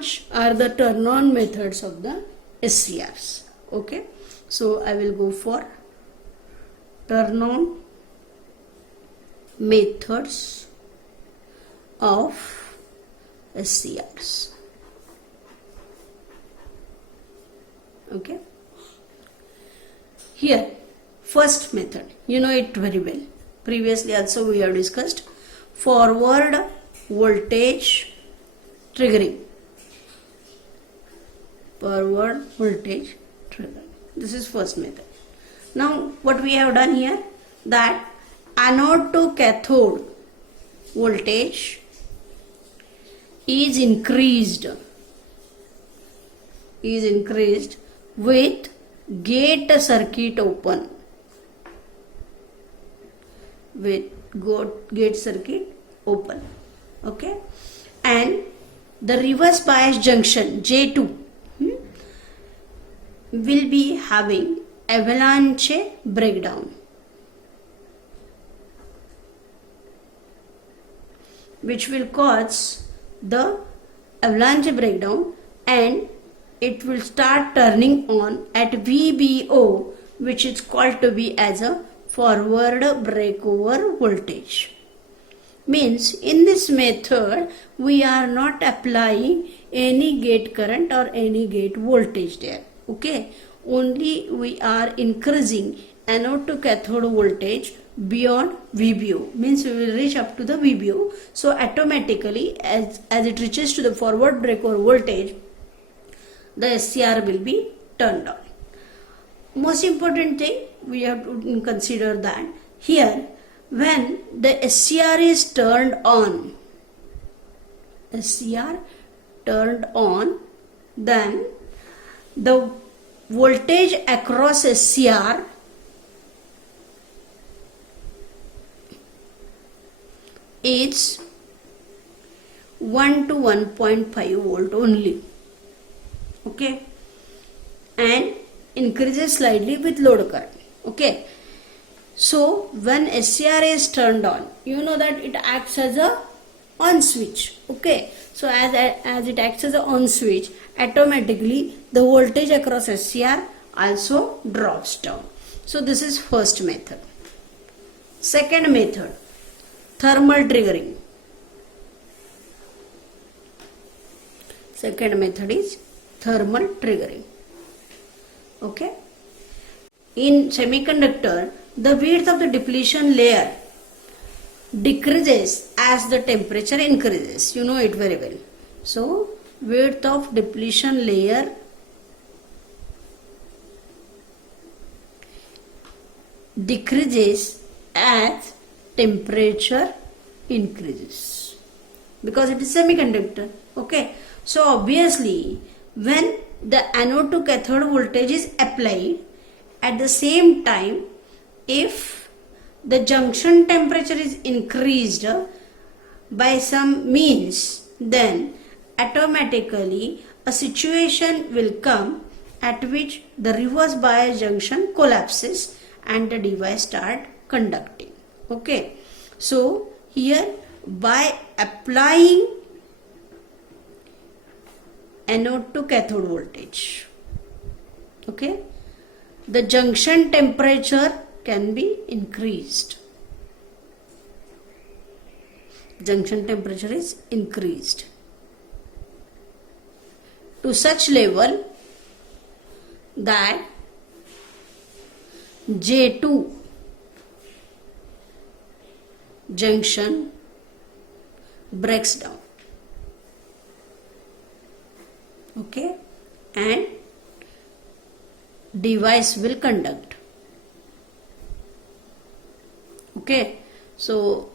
much are the turn on methods of the SCRs. Okay, so I will go for turn on methods of SCRs. Okay, here first method, you know it very well. Previously also we have discussed forward voltage triggering. Forward voltage trigger. This is first method. Now what we have done here, that anode to cathode voltage is increased with gate circuit open. With gate circuit open. Okay, and the reverse bias junction J2 will be having avalanche breakdown, which will cause the avalanche breakdown, and it will start turning on at VBO, which is called to be as a forward breakover voltage. Means in this method we are not applying any gate current or any gate voltage there. Okay, only we are increasing anode to cathode voltage beyond VBO, means we will reach up to the VBO. So automatically as it reaches to the forward breakover voltage, the SCR will be turned on. Most important thing we have to consider that here, when the SCR is turned on, then the voltage across SCR is 1 to 1.5 volt only. Okay, and increases slightly with load current. Okay, so when SCR is turned on, you know that it acts as a on switch. Okay, so as it acts as a on switch, automatically the voltage across SCR also drops down. So this is first method. Second method, thermal triggering. Second method is thermal triggering. Okay, in semiconductor, the width of the depletion layer decreases as the temperature increases. You know it very well. So width of depletion layer decreases as temperature increases, because it is semiconductor. Okay, so obviously when the anode to cathode voltage is applied, at the same time if the junction temperature is increased by some means, then automatically a situation will come at which the reverse bias junction collapses and the device start conducting. Okay, so here by applying anode to cathode voltage, okay, the junction temperature can be increased. Junction temperature is increased to such level that J2 junction breaks down. Okay, and device will conduct. Okay, so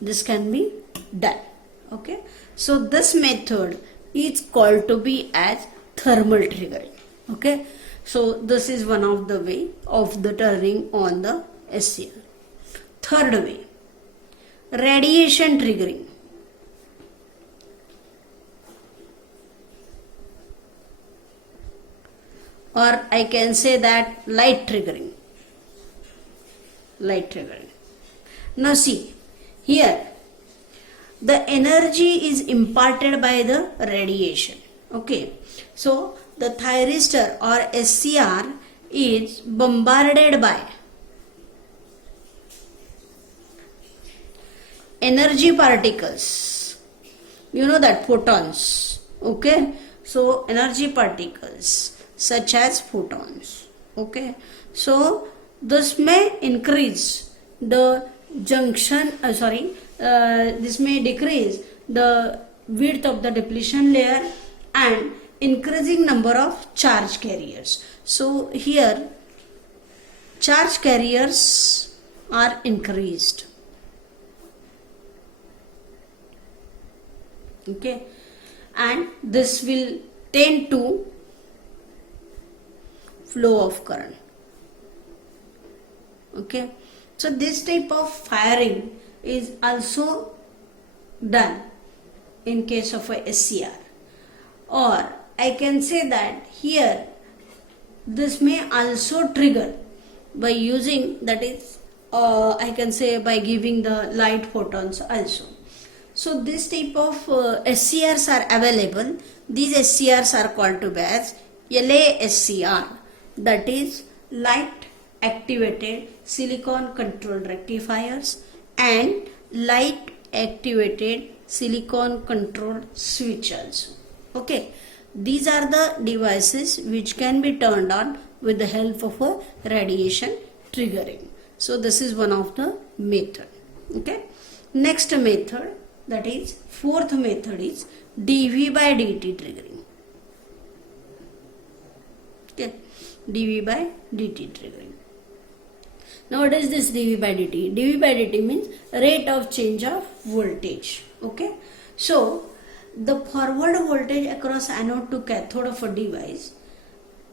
this can be done. Okay, so this method is called to be as thermal triggering. Okay, so this is one of the way of the turning on the SCR. Third way, radiation triggering. Or I can say that light triggering. Light triggering. Now see, here the energy is imparted by the radiation. Okay, so the thyristor or SCR is bombarded by energy particles. You know that photons. Okay, so energy particles such as photons. Okay, so this may increase the junction. This may decrease the width of the depletion layer and increasing number of charge carriers. So here charge carriers are increased. Okay, and this will tend to flow of current. Okay, so this type of firing is also done in case of a SCR, or I can say that here this may also trigger by using, that is I can say by giving the light photons also. So this type of SCRs are available. These SCRs are called to be as LASCR, that is light activated silicon controlled rectifiers and light activated silicon controlled switches. Okay, these are the devices which can be turned on with the help of a radiation triggering. So this is one of the method. Okay, next method, that is fourth method, is dV by dt triggering. Okay, dV by dt triggering. Now what is this dV by dt? dV by dt means rate of change of voltage. Okay, so the forward voltage across anode to cathode of a device,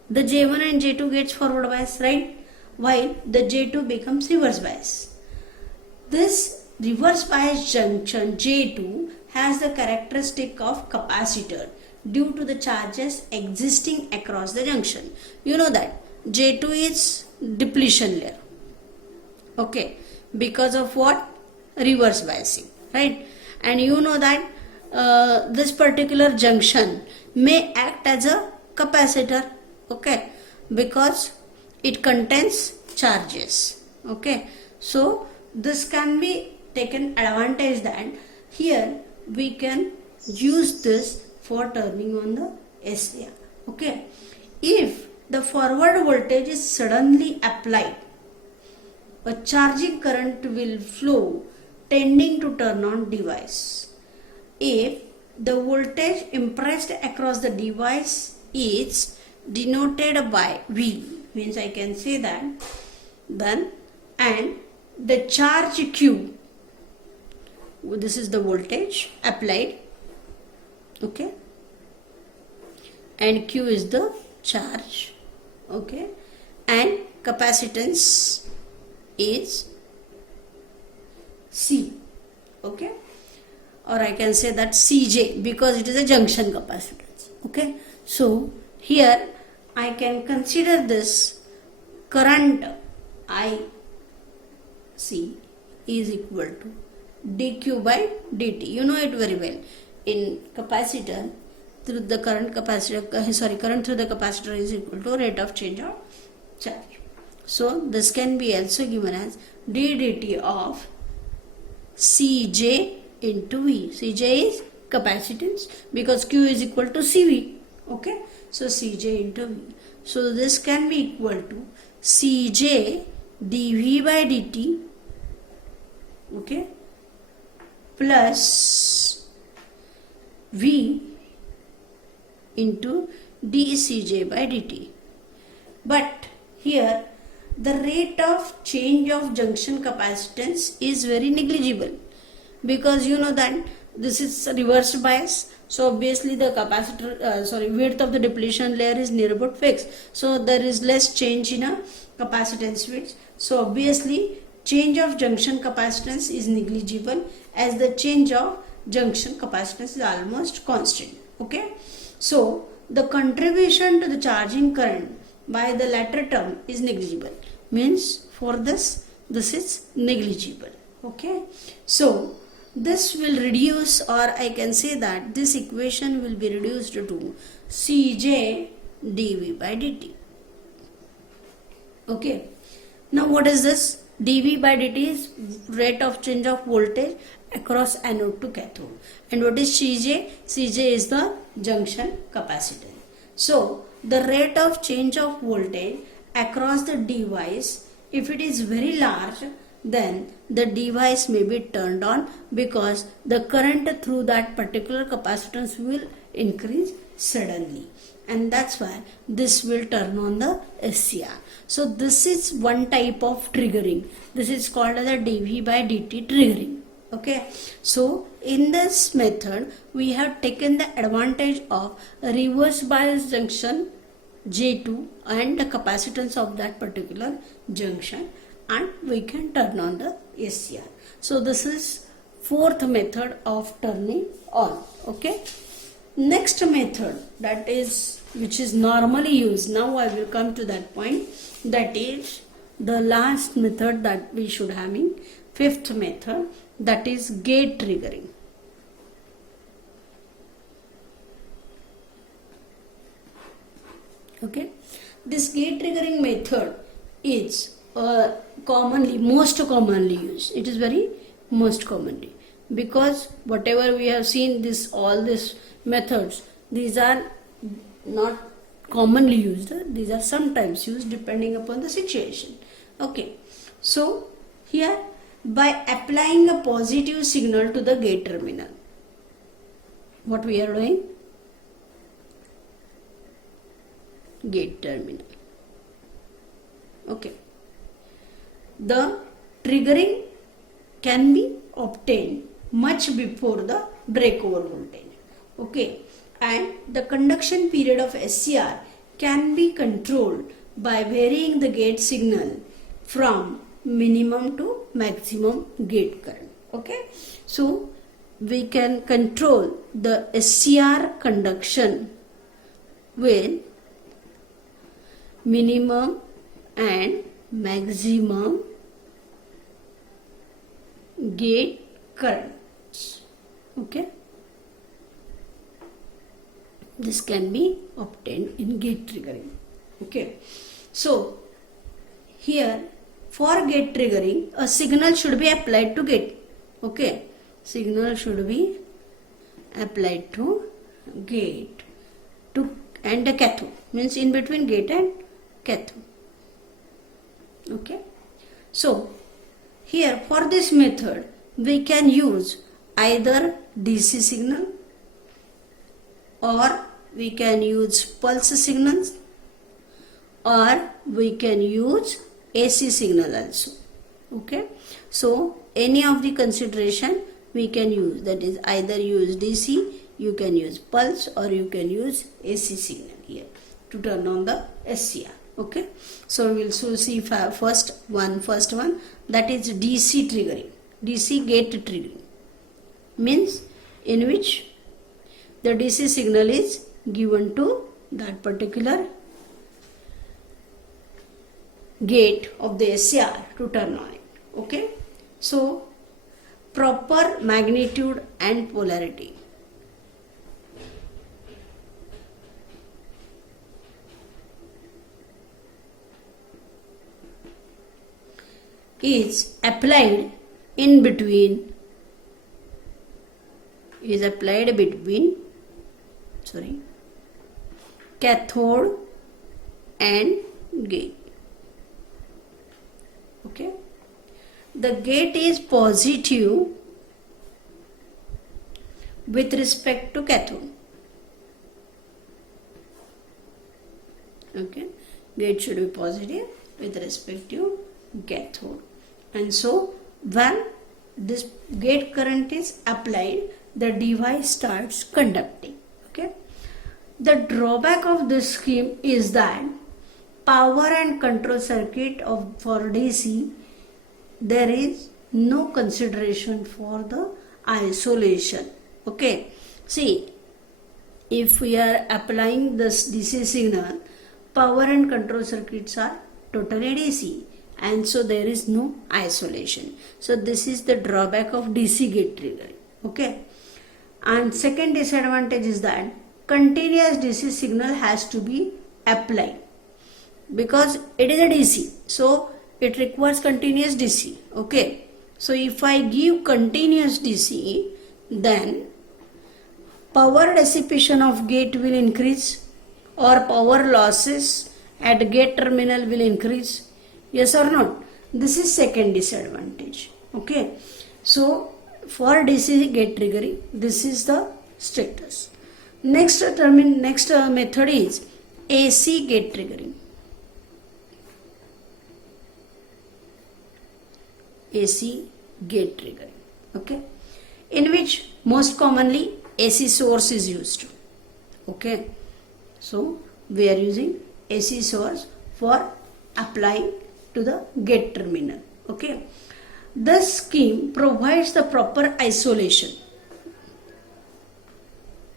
the J1 and J2 gets forward bias, right? While the J2 becomes reverse bias. This reverse bias junction J2 has the characteristic of capacitor due to the charges existing across the junction. You know that J2 is depletion layer. Okay, because of what? Reverse biasing, right? And you know that this particular junction may act as a capacitor. Okay, because it contains charges. Okay, so this can be taken advantage that here we can use this for turning on the SCR. Okay, if the forward voltage is suddenly applied, a charging current will flow tending to turn on device. If the voltage impressed across the device is denoted by V, means I can say that, then, and the charge Q, this is the voltage applied, okay, and Q is the charge, okay, and capacitance is C, okay, or I can say that Cj because it is a junction capacitance. Okay, so here I can consider this current IC is equal to dq by dt. You know it very well. In capacitor, through the current capacitor, current through the capacitor is equal to rate of change of charge. So this can be also given as d dt of Cj into V. Cj is capacitance because Q is equal to Cv. Okay, so Cj into V. So this can be equal to Cj dV by dt, okay, plus V into dCj by dt. But here the rate of change of junction capacitance is very negligible because you know that this is reverse bias. So obviously the capacitor, width of the depletion layer is near about fixed. So there is less change in a capacitance width. So obviously change of junction capacitance is negligible as the change of junction capacitance is almost constant. Okay. So the contribution to the charging current by the latter term is negligible. Means for this is negligible. Okay. So this will reduce, or I can say that this equation will be reduced to Cj dV by dt. Okay. Now what is this? dV by dt is rate of change of voltage across anode to cathode. And what is Cj? Cj is the junction capacitance. So the rate of change of voltage across the device, if it is very large, then the device may be turned on because the current through that particular capacitance will increase suddenly, and that's why this will turn on the SCR. So this is one type of triggering. This is called as a dV by dt triggering. Okay, so in this method we have taken the advantage of a reverse bias junction J2 and the capacitance of that particular junction, and we can turn on the SCR. So this is fourth method of turning on. Okay, next method, that is which is normally used, now I will come to that point, that is the last method that we should have in fifth method, that is gate triggering. Okay, this gate triggering method is most commonly used. It is very most commonly, because whatever we have seen, all these methods, these are not commonly used. These are sometimes used depending upon the situation. Okay, so here by applying a positive signal to the gate terminal, what we are doing? Gate terminal. Okay, the triggering can be obtained much before the breakover voltage. Okay, and the conduction period of SCR can be controlled by varying the gate signal from minimum to maximum gate current. Okay, so we can control the SCR conduction with minimum and maximum gate currents. Okay, this can be obtained in gate triggering. Okay, so here for gate triggering a signal should be applied to gate. Okay, signal should be applied to gate to and a cathode, means in between gate and cathode. Okay, so here for this method we can use either DC signal or we can use pulse signals or we can use AC signal also. Okay, so any of the consideration we can use, that is either use DC, you can use pulse, or you can use AC signal here to turn on the SCR. Okay, so we will see first one, that is DC triggering. DC gate triggering means in which the DC signal is given to that particular gate of the SCR to turn on it. Okay, so proper magnitude and polarity. Is applied between cathode and gate. Okay, the gate is positive with respect to cathode. Okay, gate should be positive with respect to cathode, and so when this gate current is applied, the device starts conducting. Okay, the drawback of this scheme is that power and control circuit for DC, there is no consideration for the isolation. Okay, see, if we are applying this DC signal, power and control circuits are totally DC, and so there is no isolation. So this is the drawback of DC gate triggering. Okay, and second disadvantage is that continuous DC signal has to be applied because it is a DC, so it requires continuous DC. Okay, so if I give continuous DC, then power dissipation of gate will increase or power losses at gate terminal will increase. Yes or not? This is second disadvantage. Okay, so for DC gate triggering, this is the status. Next method is AC gate triggering. AC gate triggering. Okay, in which most commonly AC source is used. Okay, so we are using AC source for applying to the gate terminal. Okay, this scheme provides the proper isolation.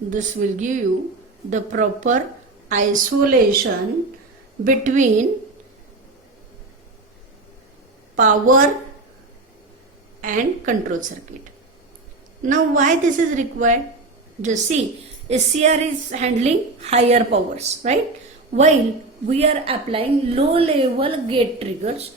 This will give you the proper isolation between power and control circuit. Now why this is required? Just see, SCR is handling higher powers, right? While we are applying low level gate triggers,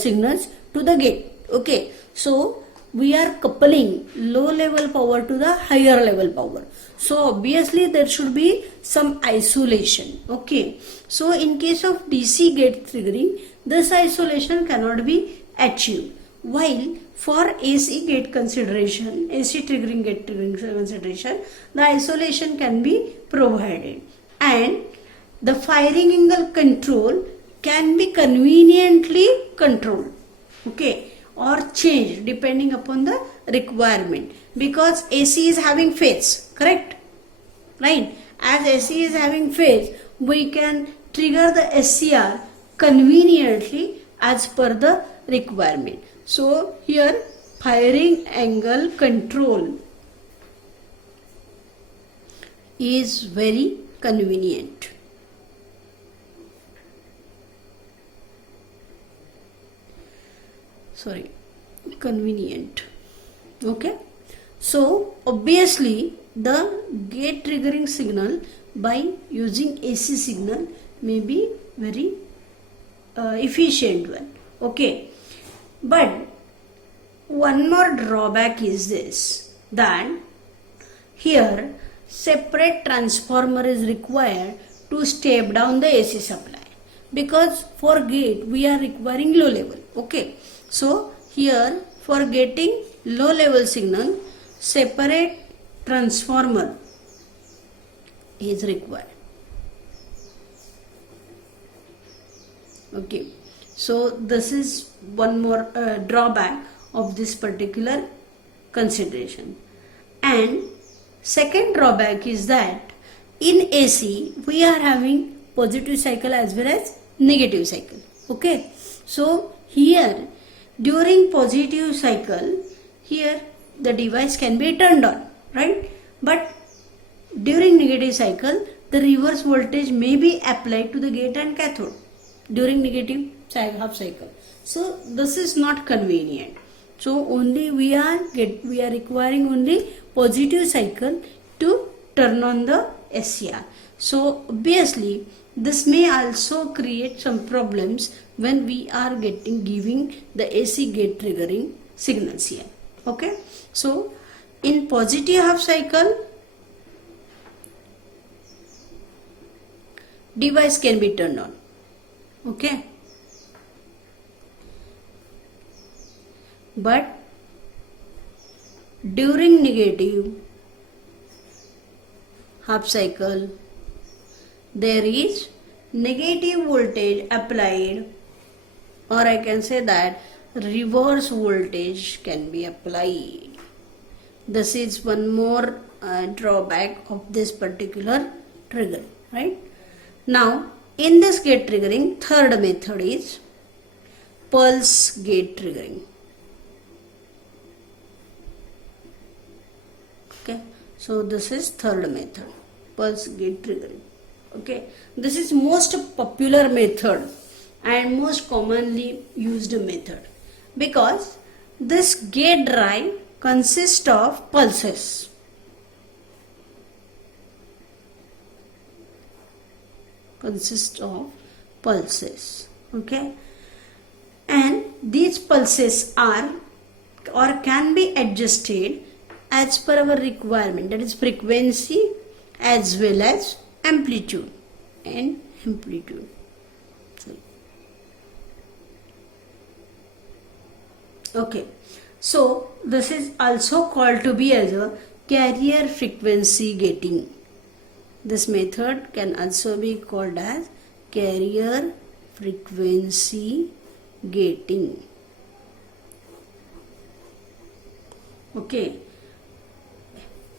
signals to the gate. Okay, so we are coupling low level power to the higher level power. So obviously there should be some isolation. Okay, so in case of DC gate triggering, this isolation cannot be achieved. While for AC gate consideration, AC triggering gate triggering consideration, the isolation can be provided and the firing angle control can be conveniently controlled. Okay, or changed depending upon the requirement, because AC is having phase, correct? Right? As AC is having phase, we can trigger the SCR conveniently as per the requirement. So here firing angle control is very convenient. Convenient. Okay, so obviously the gate triggering signal by using AC signal may be very efficient one. Okay, but one more drawback is this, that here separate transformer is required to step down the AC supply, because for gate we are requiring low level. Okay, so here for getting low level signal, separate transformer is required. Okay, so this is one more drawback of this particular consideration. And second drawback is that in AC we are having positive cycle as well as negative cycle. Okay, so here during positive cycle, here the device can be turned on, right? But during negative cycle, the reverse voltage may be applied to the gate and cathode during negative half cycle. So this is not convenient. So only we are requiring only positive cycle to turn on the SCR. So obviously this may also create some problems when we are giving the AC gate triggering signals here. Okay, so in positive half cycle, device can be turned on. Okay, but during negative half cycle, there is negative voltage applied, or I can say that reverse voltage can be applied. This is one more drawback of this particular trigger, right? Now in this gate triggering, third method is pulse gate triggering. Okay, so this is third method, pulse gate triggering. Okay, this is most popular method and most commonly used method, because this gate drive consists of pulses. Okay, and these pulses are or can be adjusted as per our requirement, that is frequency as well as amplitude. Okay, so this is also called to be as a carrier frequency gating. This method can also be called as carrier frequency gating. Okay,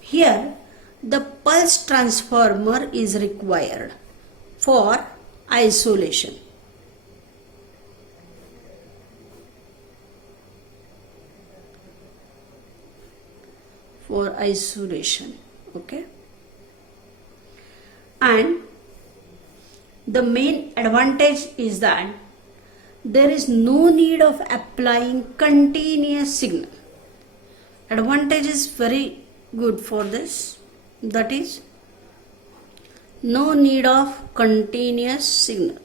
here the pulse transformer is required for isolation. Okay, and the main advantage is that there is no need of applying continuous signal. Advantage is very good for this, that is no need of continuous signal.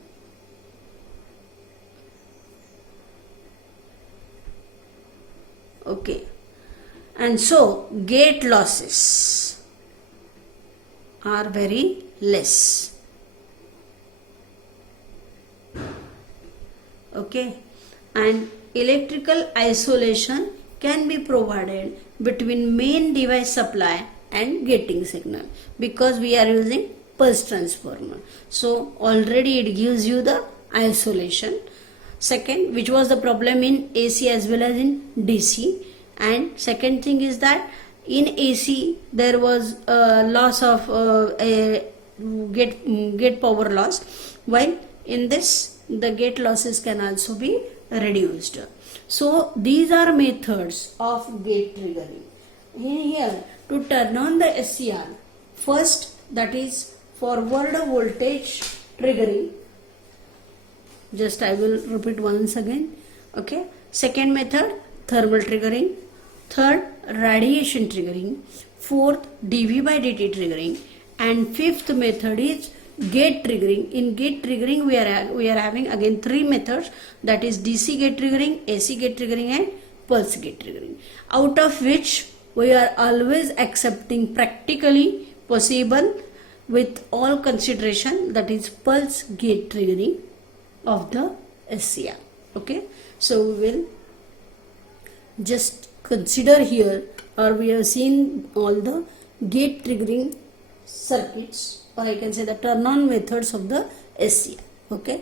Okay, and so gate losses are very less. Okay, and electrical isolation can be provided between main device supply and gating signal, because we are using pulse transformer, so already it gives you the isolation. Second, which was the problem in AC as well as in DC. And second thing is that in AC there was a loss of gate power loss, while in this the gate losses can also be reduced. So these are methods of gate triggering. Here, to turn on the SCR, first, that is forward voltage triggering. Just I will repeat once again. Okay. Second method, thermal triggering. Third, radiation triggering. Fourth, dV by dt triggering. And fifth method is gate triggering. In gate triggering we are having again three methods, that is DC gate triggering, AC gate triggering and pulse gate triggering, out of which we are always accepting practically possible with all consideration, that is pulse gate triggering of the SCR. Okay, so we will just consider here, or we have seen all the gate triggering circuits, or I can say the turn on methods of the SCR. Okay.